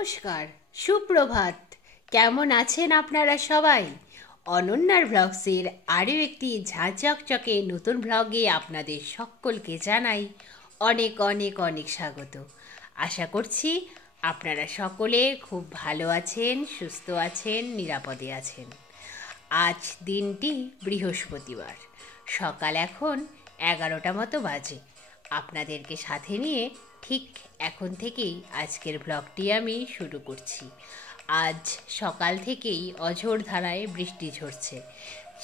নমস্কার, সুপ্রভাত। কেমন আছেন আপনারা সবাই? অনন্যার ব্লগসের আরও একটি ঝাঁঝকচকে নতুন ব্লগে আপনাদের সকলকে জানাই অনেক অনেক অনেক স্বাগত। আশা করছি আপনারা সকলে খুব ভালো আছেন, সুস্থ আছেন, নিরাপদে আছেন। আজ দিনটি বৃহস্পতিবার, সকাল এখন 11টা মতো বাজে। আপনাদেরকে সাথে নিয়ে ঠিক এখন থেকেই আজকের ব্লগটি আমি শুরু করছি। আজ সকাল থেকেই অঝোর ধারায় বৃষ্টি ঝরছে,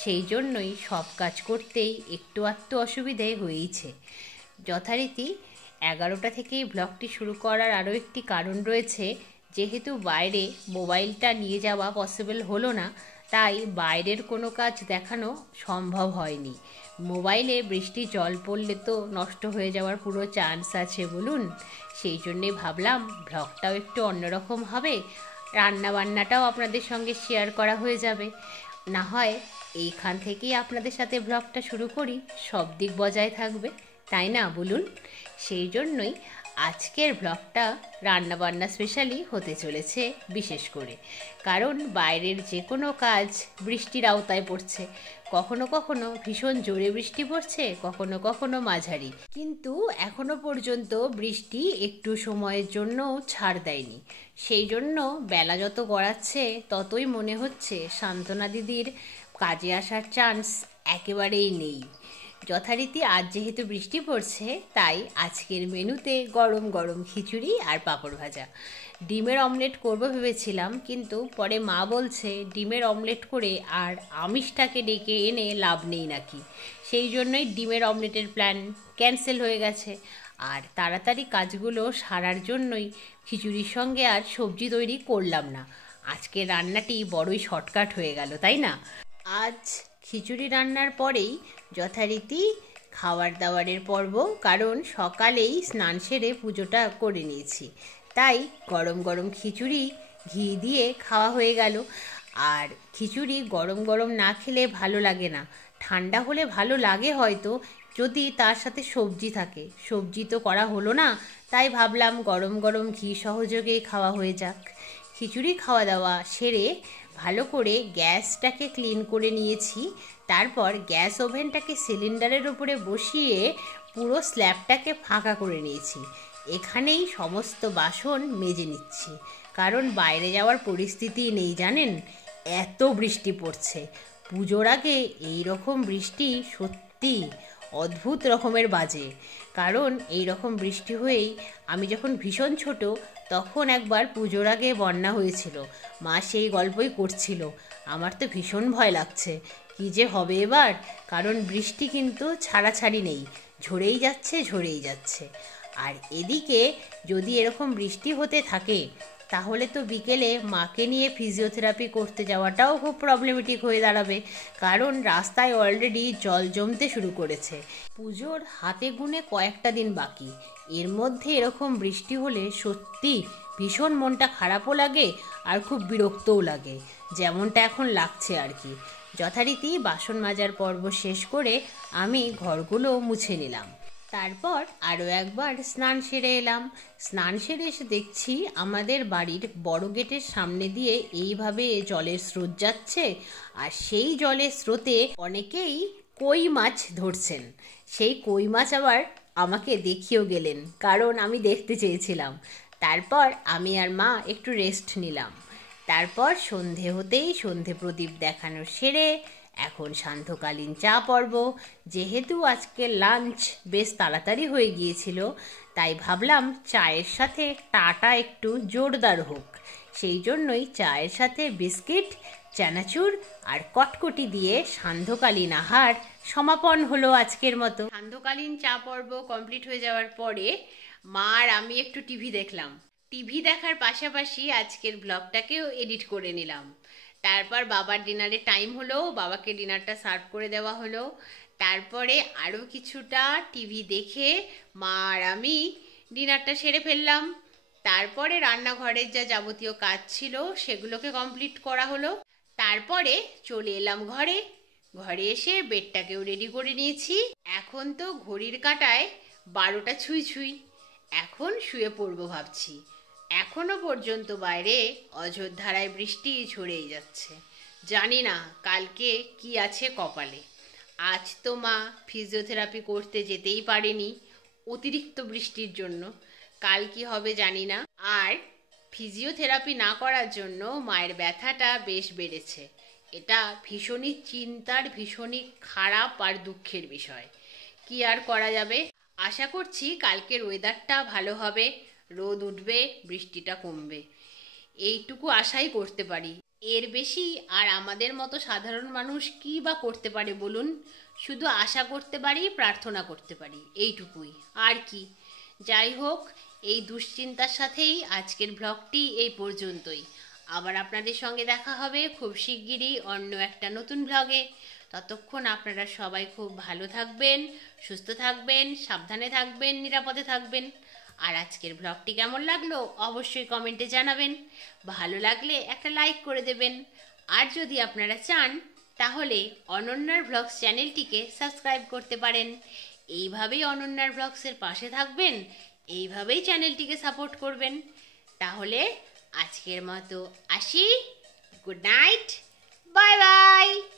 সেই জন্যই সব কাজ করতেই একটু আধটু অসুবিধে হয়েইছে। যথারীতি 11টা থেকেই ব্লগটি শুরু করার আরও একটি কারণ রয়েছে। যেহেতু বাইরে মোবাইলটা নিয়ে যাওয়া পসিবল হলো না, তাই বাইরের কোনো কাজ দেখানো সম্ভব হয়নি। মোবাইলে বৃষ্টি জল পড়লে তো নষ্ট হয়ে যাওয়ার পুরো চান্স আছে বলুন। সেই জন্যে ভাবলাম ব্লগটাও একটু অন্যরকম হবে, রান্নাবান্নাটাও আপনাদের সঙ্গে শেয়ার করা হয়ে যাবে। না হয় এইখান থেকেই আপনাদের সাথে ব্লগটা শুরু করি, সব দিক বজায় থাকবে, তাই না বলুন? সেই জন্যই আজকের ব্লগটা রান্নাবান্না স্পেশালি হতে চলেছে, বিশেষ করে কারণ বাইরের যে কোনো কাজ বৃষ্টির আওতায় পড়ছে। কখনো কখনো ভীষণ জোরে বৃষ্টি পড়ছে, কখনো কখনো মাঝারি, কিন্তু এখনো পর্যন্ত বৃষ্টি একটু সময়ের জন্য ছাড় দেয়নি। সেই জন্য বেলা যত গড়াচ্ছে ততই মনে হচ্ছে সান্ত্বনা দিদির কাজে আসার চান্স একেবারেই নেই। যথারীতি আজ যেহেতু বৃষ্টি পড়ছে, তাই আজকের মেনুতে গরম গরম খিচুড়ি আর পাঁপড় ভাজা। ডিমের অমলেট করব ভেবেছিলাম, কিন্তু পরে মা বলছে ডিমের অমলেট করে আর আমিষটাকে ডেকে এনে লাভ নেই নাকি। সেই জন্যই ডিমের অমলেটের প্ল্যান ক্যান্সেল হয়ে গেছে। আর তাড়াতাড়ি কাজগুলো সারার জন্যই খিচুড়ির সঙ্গে আর সবজি তৈরি করলাম না। আজকে রান্নাটি বড়ই শর্টকাট হয়ে গেল, তাই না? আজ খিচুড়ি রান্নার পরেই যথারীতি খাবার দাবারের পর্ব, কারণ সকালেই স্নান সেরে পুজোটা করে নিয়েছি। তাই গরম গরম খিচুড়ি ঘি দিয়ে খাওয়া হয়ে গেল। আর খিচুড়ি গরম গরম না খেলে ভালো লাগে না, ঠান্ডা হলে ভালো লাগে হয়তো, যদি তার সাথে সবজি থাকে। সবজি তো করা হলো না, তাই ভাবলাম গরম গরম ঘি সহযোগে খাওয়া হয়ে যাক। খিচুড়ি খাওয়া দাওয়া সেরে ভালো করে গ্যাসটাকে ক্লিন করে নিয়েছি। তারপর গ্যাস ওভেনটাকে সিলিন্ডারের উপরে বসিয়ে পুরো স্ল্যাবটাকে ফাঁকা করে নিয়েছি। এখানেই সমস্ত বাসন মেজে নিচ্ছি, কারণ বাইরে যাওয়ার পরিস্থিতি নেই জানেন, এত বৃষ্টি পড়ছে। পুজোর আগে এই রকম বৃষ্টি সত্যি অদ্ভুত রকমের বাজে। কারণ এই রকম বৃষ্টি হয়েই আমি যখন ভীষণ ছোট, তখন একবার পুজোর আগে বন্যা হয়েছিল। মা সেই গল্পই করছিল। আমার তো ভীষণ ভয় লাগছে, কী যে হবে এবার। কারণ বৃষ্টি কিন্তু ছাড়াছাড়ি নেই, ঝরেই যাচ্ছে ঝরেই যাচ্ছে। আর এদিকে যদি এরকম বৃষ্টি হতে থাকে, তাহলে তো বিকেলে মাকে নিয়ে ফিজিওথেরাপি করতে যাওয়াটাও খুব প্রবলেমেটিক হয়ে দাঁড়াবে, কারণ রাস্তায় অলরেডি জল জমতে শুরু করেছে। পুজোর হাতে গুনে কয়েকটা দিন বাকি, এর মধ্যে এরকম বৃষ্টি হলে সত্যি ভীষণ মনটা খারাপও লাগে আর খুব বিরক্তও লাগে, যেমনটা এখন লাগছে আর কি। যথারীতি বাসন মাজার পর্ব শেষ করে আমি ঘরগুলো মুছে নিলাম। তারপর আরও একবার স্নান সেরে এলাম। স্নান সেরে এসে দেখছি আমাদের বাড়ির বড় গেটের সামনে দিয়ে এইভাবে জলের স্রোত যাচ্ছে, আর সেই জলের স্রোতে অনেকেই কই মাছ ধরছেন। সেই কই মাছ আবার আমাকে দেখিয়েও গেলেন, কারণ আমি দেখতে চেয়েছিলাম। তারপর আমি আর মা একটু রেস্ট নিলাম। তারপর সন্ধে হতেই সন্ধে প্রদীপ দেখানো সেরে এখন সান্ধ্যকালীন চা পর্ব। যেহেতু আজকে লাঞ্চ বেশ তাড়াতাড়ি হয়ে গিয়েছিল, তাই ভাবলাম চায়ের সাথে টাটা একটু জোরদার হোক। সেই জন্যই চায়ের সাথে বিস্কিট, চানাচুর আর কটকটি দিয়ে সান্ধ্যকালীন আহার সমাপন হলো আজকের মতো। সান্ধ্যকালীন চা পর্ব কমপ্লিট হয়ে যাওয়ার পরে মা আর আমি একটু টিভি দেখলাম। টিভি দেখার পাশাপাশি আজকের ব্লগটাকেও এডিট করে নিলাম। তারপর বাবার ডিনারের টাইম হলো, বাবাকে ডিনারটা সার্ভ করে দেওয়া হলো। তারপরে আরও কিছুটা টিভি দেখে মা আর আমি ডিনারটা সেরে ফেললাম। তারপরে রান্নাঘরের যা যাবতীয় কাজ ছিল সেগুলোকে কমপ্লিট করা হলো। তারপরে চলে এলাম ঘরে। ঘরে এসে বেডটাকেও রেডি করে নিয়েছি। এখন তো ঘড়ির কাঁটায় 12টা ছুঁই ছুঁই। এখন শুয়ে পড়বো ভাবছি। এখনো পর্যন্ত বাইরে অঝোরধারায় বৃষ্টি ঝরেই যাচ্ছে। জানি না কালকে কি আছে কপালে। আজ তো মা ফিজিওথেরাপি করতে যেতেই পারেনি অতিরিক্ত বৃষ্টির জন্য। কাল কি হবে জানি না। আর ফিজিওথেরাপি না করার জন্য মায়ের ব্যথাটা বেশ বেড়েছে। এটা ভীষণই চিন্তার, ভীষণই খারাপ আর দুঃখের বিষয়। কি আর করা যাবে। আশা করছি কালকের ওয়েদারটা ভালো হবে, রোদ উঠবে, বৃষ্টিটা কমবে। এইটুকু আশাই করতে পারি। এর বেশি আর আমাদের মতো সাধারণ মানুষ কি বা করতে পারে বলুন? শুধু আশা করতে পারি, প্রার্থনা করতে পারি, এইটুকুই। আর কি। যাই হোক, এই দুশ্চিন্তার সাথেই আজকের ব্লগটি এই পর্যন্তই। আবার আপনাদের সঙ্গে দেখা হবে খুব শিগগিরই অন্য একটা নতুন ব্লগে। ততক্ষণ আপনারা সবাই খুব ভালো থাকবেন, সুস্থ থাকবেন, সাবধানে থাকবেন, নিরাপদে থাকবেন। আর আজকের ব্লগটি কেমন লাগলো অবশ্যই কমেন্টে জানাবেন। ভালো লাগলে একটা লাইক করে দেবেন। আর যদি আপনারা চান তাহলে অনন্যার ব্লগস চ্যানেলটিকে সাবস্ক্রাইব করতে পারেন। এইভাবেই অনন্যার ব্লগসের পাশে থাকবেন, এইভাবেই চ্যানেলটিকে সাপোর্ট করবেন। তাহলে আজকের মতো আসি। Good night, bye bye.